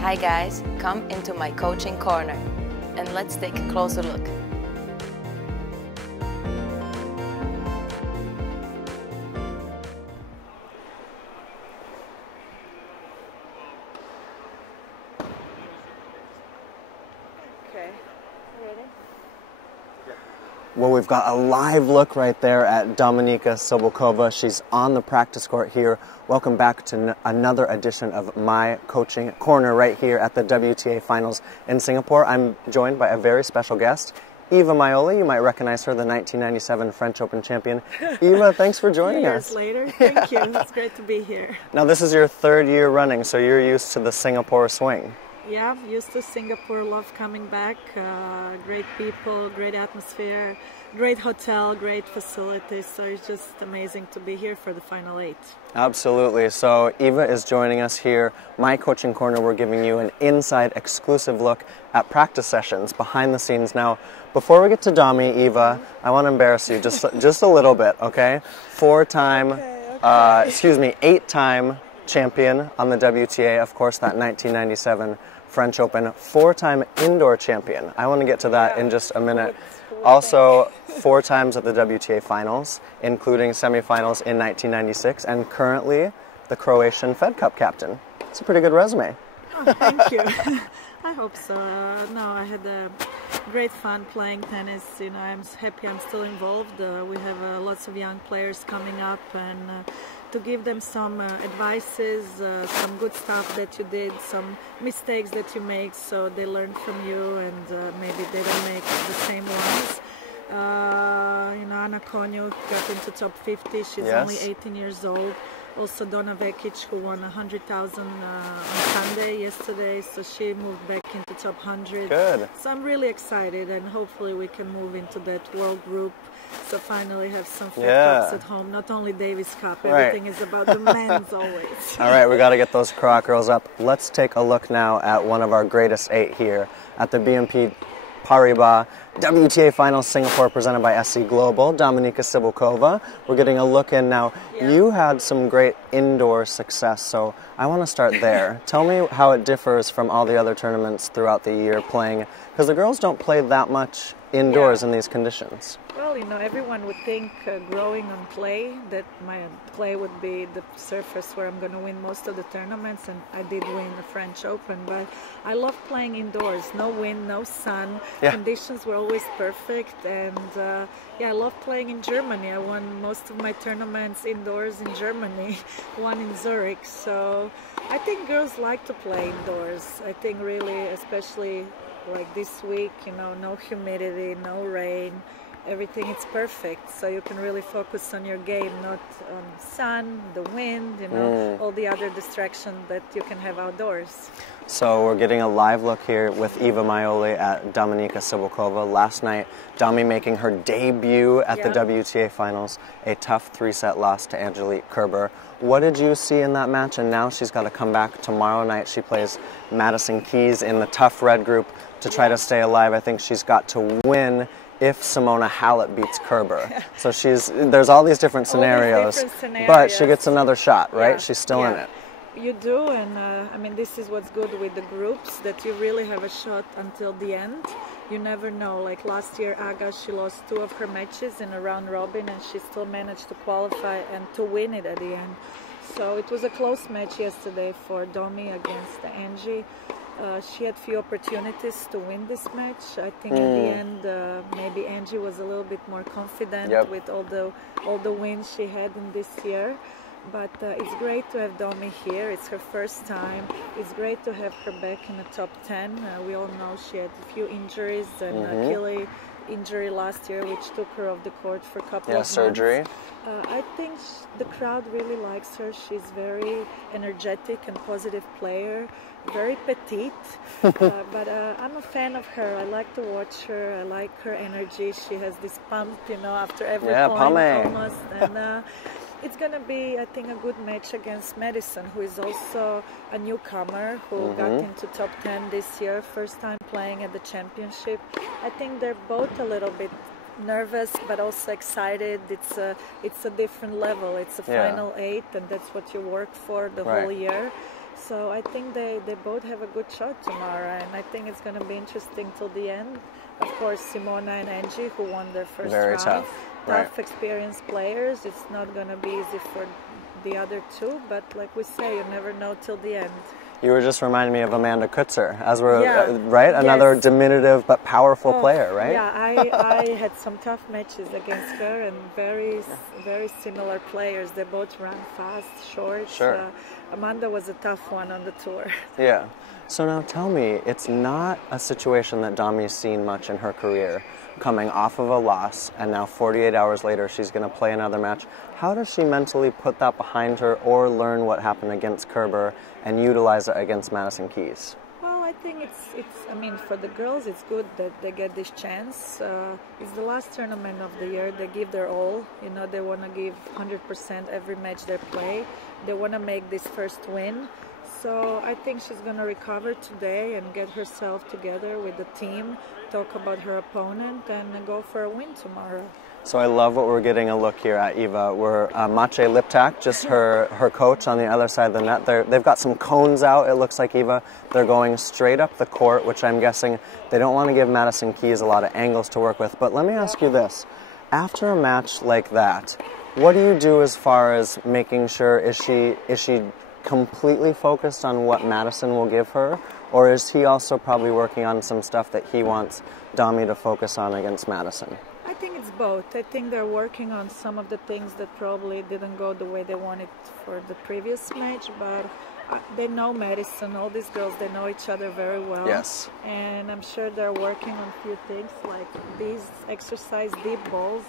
Hi guys, come into my coaching corner and let's take a closer look. Okay, ready? Well, we've got a live look right there at Dominika Cibulkova. She's on the practice court here. Welcome back to another edition of my coaching corner right here at the WTA Finals in Singapore. I'm joined by a very special guest, Eva Maioli. You might recognize her, the 1997 French Open champion. Eva, thanks for joining us. 2 years later, thank you. It's great to be here. Now, this is your third year running, so you're used to the Singapore swing. Yeah, I'm used to Singapore, love coming back. Great people, great atmosphere, great hotel, great facilities. So it's just amazing to be here for the final 8. Absolutely. So Eva is joining us here. My Coaching Corner, we're giving you an inside exclusive look at practice sessions behind the scenes. Now, before we get to Domi, Eva, I want to embarrass you just a little bit, okay? 8-time champion on the WTA, of course, that 1997 French Open, 4-time indoor champion. I want to get to that in just a minute. Also, 4 times at the WTA Finals, including semifinals in 1996, and currently the Croatian Fed Cup captain. It's a pretty good resume. Oh, thank you. I hope so. No, I had great fun playing tennis. You know, I'm happy I'm still involved. We have lots of young players coming up, and to give them some advices, some good stuff that you did, some mistakes that you make, so they learn from you and maybe they don't make the same ones. You know, Ana Konjuh got into top 50. She's only 18 years old. Also Donna Vekic, who won 100,000 on Sunday yesterday, so she moved back into top 100. Good. So I'm really excited, and hopefully we can move into that world group. So finally have some Fed Cups at home, not only Davis Cup. Everything is about the men's always. All right, we got to get those Croc girls up. Let's take a look now at one of our greatest 8 here at the BNP Paribas WTA Finals Singapore, presented by SC Global. Dominika Cibulkova. We're getting a look in now. Yeah. You had some great indoor success, so I want to start there. Tell me how it differs from all the other tournaments throughout the year playing, because the girls don't play that much indoors in these conditions. Well, you know, everyone would think growing on clay, that my clay would be the surface where I'm going to win most of the tournaments, and I did win the French Open, but I love playing indoors. No wind, no sun, conditions were always perfect, and yeah, I love playing in Germany. I won most of my tournaments indoors in Germany, one in Zurich, so I think girls like to play indoors. I think really, especially like this week, you know, no humidity, no rain, everything is perfect, so you can really focus on your game, not on sun, the wind, you know, all the other distractions that you can have outdoors. So we're getting a live look here with Eva Maioli at Dominika Cibulkova. Last night, Domi making her debut at the WTA Finals, a tough 3-set loss to Angelique Kerber. What did you see in that match? And now she's got to come back tomorrow night. She plays Madison Keys in the tough red group to try to stay alive. I think she's got to win if Simona Halep beats Kerber. So there's all these different scenarios, but she gets another shot, right? Yeah. She's still in it. You do, and I mean, this is what's good with the groups, that you really have a shot until the end. You never know. Like last year, Aga, she lost 2 of her matches in a round robin, and she still managed to qualify and to win it at the end. So it was a close match yesterday for Domi against Angie. She had few opportunities to win this match. I think at the end, maybe Angie was a little bit more confident with all the wins she had in this year. But it's great to have Domi here. It's her first time. It's great to have her back in the top 10. We all know she had a few injuries, and Achilles injury last year, which took her off the court for a couple of months. Surgery. I think the crowd really likes her. She's very energetic and positive player, very petite, but I'm a fan of her. I like to watch her. I like her energy. She has this pump, you know, after every point almost. And it's going to be, I think, a good match against Madison, who is also a newcomer, who got into top 10 this year, first time playing at the championship. I think they're both a little bit nervous, but also excited. It's a different level. It's a final 8, and that's what you work for the whole year. So I think they both have a good shot tomorrow, and I think it's going to be interesting till the end. Of course, Simona and Angie, who won their first Very round. tough. Right. Experienced players. It's not going to be easy for the other two, but like we say, you never know till the end. You were just reminding me of Amanda Kutzer, as we're Yeah. another Yes. diminutive but powerful player, right? Yeah, I had some tough matches against her, and very similar players. They both ran fast, short. Sure. Amanda was a tough one on the tour. Yeah. So now tell me, it's not a situation that Dami's seen much in her career, coming off of a loss, and now 48 hours later she's going to play another match. How does she mentally put that behind her, or learn what happened against Kerber and utilize it against Madison Keys? Well, I think it's. I mean, for the girls, it's good that they get this chance. It's the last tournament of the year. They give their all. You know, they want to give 100% every match they play. They want to make this first win. So I think she's going to recover today and get herself together with the team, talk about her opponent, and go for a win tomorrow. So I love what we're getting a look here at Eva. We're Maciej Liptak, just her coach on the other side of the net. They've got some cones out, it looks like, Eva. They're going straight up the court, which I'm guessing they don't want to give Madison Keys a lot of angles to work with. But let me ask you this. After a match like that, what do you do as far as making sure, is she completely focused on what Madison will give her? Or is he also probably working on some stuff that he wants Dami to focus on against Madison? I think it's both. I think they're working on some of the things that probably didn't go the way they wanted for the previous match, but they know Madison. All these girls, they know each other very well. Yes. And I'm sure they're working on a few things, like these exercise deep balls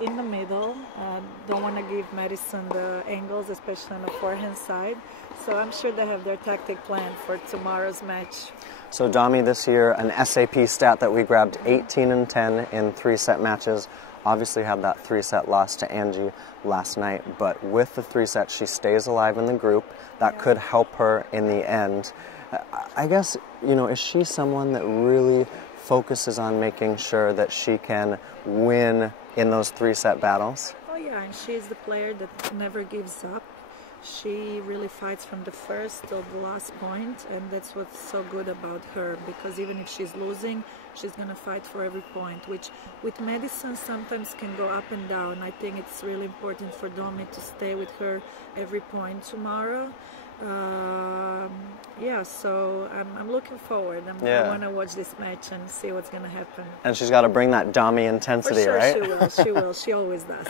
in the middle. Don't want to give Madison the angles, especially on the forehand side. So I'm sure they have their tactic plan for tomorrow's match. So Dami this year, an SAP stat that we grabbed, 18-10 in 3-set matches. Obviously had that 3-set loss to Angie last night, but with the 3-set she stays alive in the group. That could help her in the end. I guess, you know, is she someone that really focuses on making sure that she can win in those 3-set battles? Oh yeah, and she's the player that never gives up. She really fights from the first till the last point, and that's what's so good about her, because even if she's losing, she's going to fight for every point, which with Madison sometimes can go up and down. I think it's really important for Domi to stay with her every point tomorrow. Yeah, so I'm looking forward. I want to watch this match and see what's going to happen. And she's got to bring that Dami intensity, for sure, right? She will. She will. She always does.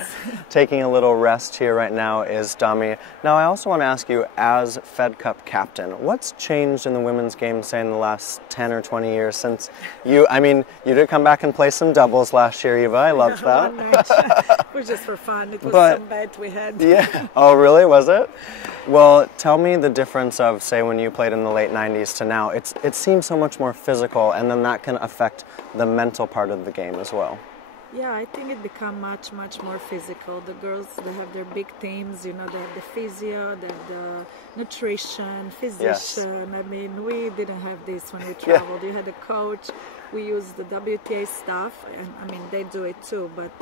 Taking a little rest here right now is Dami. Now, I also want to ask you, as Fed Cup captain, what's changed in the women's game, say, in the last 10 or 20 years since you, I mean, you did come back and play some doubles last year, Eva. I loved that. One match. It was just for fun. It was some bet we had. Yeah. Oh, really? Was it? Well, tell me the difference of, say, when you played in the late 90s to now. It seems so much more physical, and then that can affect the mental part of the game as well. Yeah, I think it become much more physical. The girls, they have their big teams, you know, they have the physio, they have the nutrition, physician. Yes. I mean, we didn't have this when we traveled. You had a coach, we used the WTA staff, and I mean, they do it too, but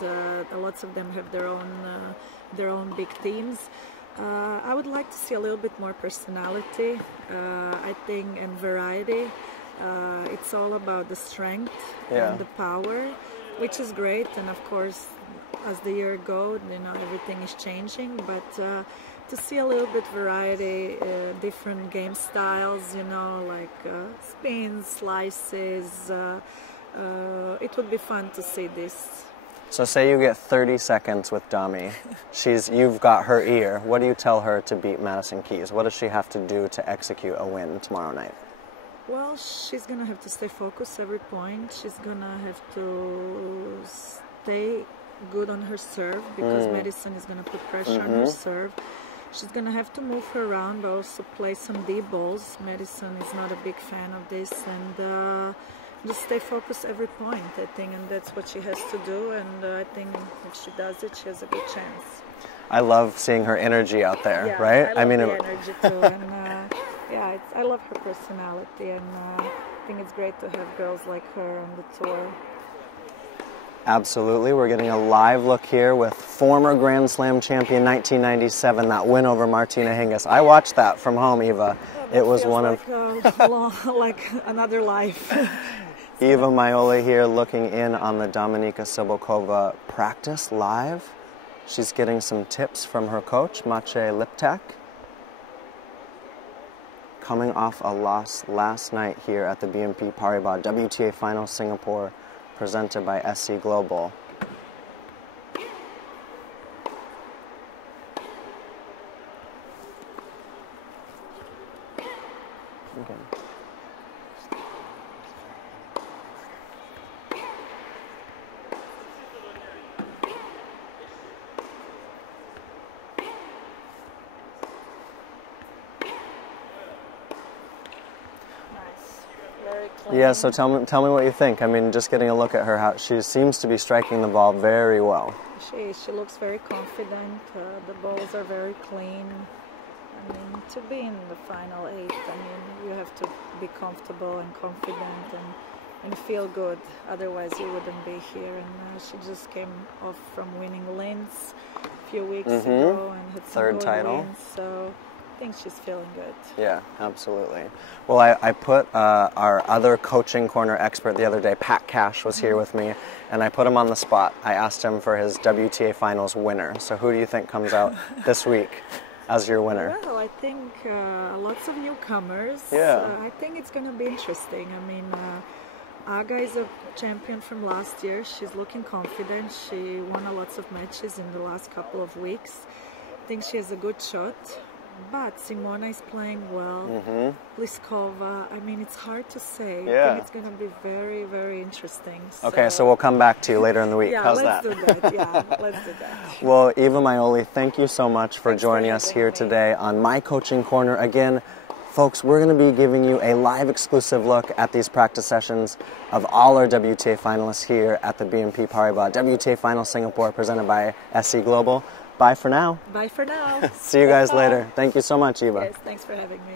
lots of them have their own big teams. I would like to see a little bit more personality, I think, and variety. It's all about the strength and the power, which is great. And of course, as the year goes, you know, everything is changing. But to see a little bit variety, different game styles, you know, like spins, slices. It would be fun to see this. So say you get 30 seconds with Dami. You've got her ear. What do you tell her to beat Madison Keys? What does she have to do to execute a win tomorrow night? Well, she's going to have to stay focused every point. She's going to have to stay good on her serve, because Madison is going to put pressure on her serve. She's going to have to move her around, but also play some deep balls. Madison is not a big fan of this, and just stay focused every point, I think, and that's what she has to do, and I think if she does it, she has a good chance. I love seeing her energy out there, yeah, right? I mean, the energy too, and yeah, I love her personality, and I think it's great to have girls like her on the tour. Absolutely. We're getting a live look here with former Grand Slam champion 1997, that win over Martina Hingis. I watched that from home, Eva. Yeah, it was one like another life. Eva Maioli here looking in on the Dominika Cibulkova practice live. She's getting some tips from her coach, Maciej Liptak. Coming off a loss last night here at the BNP Paribas WTA Finals Singapore, presented by SC Global. Okay. Yeah, so tell me what you think. I mean, just getting a look at her, how she seems to be striking the ball very well. She looks very confident. The balls are very clean. I mean, to be in the final 8, I mean, you have to be comfortable and confident and feel good. Otherwise, you wouldn't be here. And she just came off from winning Linz a few weeks ago and had some third good title. wins, so I think she's feeling good. Yeah, absolutely. Well, I put our other coaching corner expert the other day, Pat Cash, was here with me, and I put him on the spot. I asked him for his WTA Finals winner. So who do you think comes out this week as your winner? Well, I think lots of newcomers. Yeah. I think it's going to be interesting. I mean, Aga is a champion from last year. She's looking confident. She won lots of matches in the last couple of weeks. I think she has a good shot. But Simona is playing well. Pliskova, I mean, it's hard to say. Yeah. I think it's going to be very, very interesting. Okay, so we'll come back to you later in the week. Yeah, How's let's that? do that. Yeah, let's do that. Well, Eva Maioli, thank you so much for Thanks for joining us having here me. today on My Coaching Corner. Again, folks, we're going to be giving you a live exclusive look at these practice sessions of all our WTA finalists here at the BNP Paribas WTA Finals Singapore, presented by SC Global. Bye for now. Bye for now. See you guys later. Thank you so much, Eva. Yes, thanks for having me.